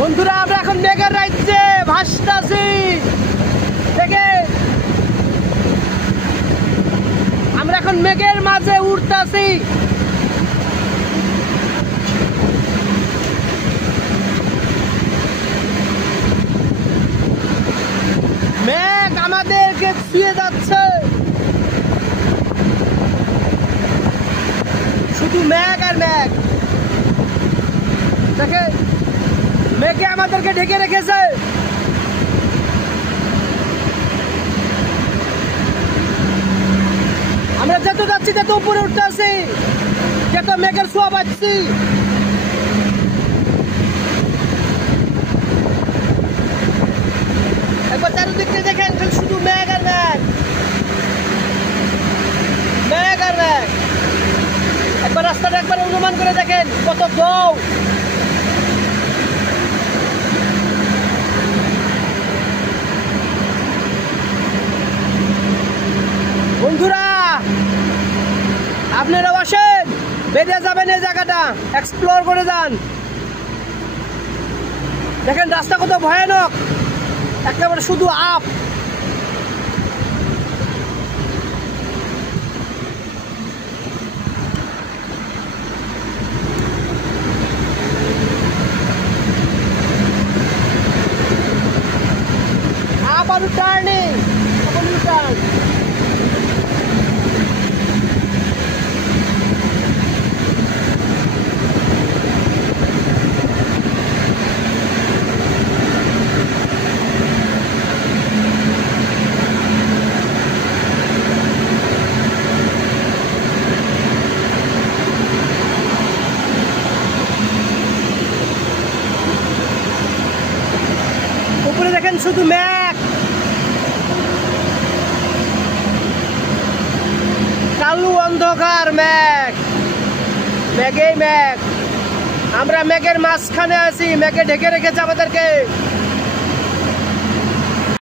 বন্ধুরা আমরা এখন মেঘের রাজ্যে ভাসতাছি। দেখে আমরা এখন মেঘের মাঝে উড়তাছি। মেঘ আমাদেরকে ছুঁয়ে যাচ্ছে, শুধু মেঘ আর মেঘ। দেখে মেঘে আমাদেরকে ঢেকে রেখেছে। আমরা যত যাচ্ছি তত উপরে উঠতে আসি, যত মেঘের ছোঁয়া পাচ্ছি। একবার চারিদিকটা দেখেন, শুধু মেঘ আর মেঘ, মেঘ আর মেঘ। একবার রাস্তাটা একবার অনুমান করে দেখেন কত গৌ। বন্ধুরা আপনারাও আসেন, বেরিয়ে যাবেন এই জায়গাটা, এক্সপ্লোর করে যান। দেখেন রাস্তা কত ভয়ানক, একেবারে শুধু আপ। আপ আর টার্নিং, টার্ন। উপরে দেখেন শুধু মেঘ, কালো অন্ধকার মেঘ, মেঘেই মেঘ। আমরা মেঘের মাঝখানে আছি, মেঘে ঢেকে রেখেছে আমাদেরকে।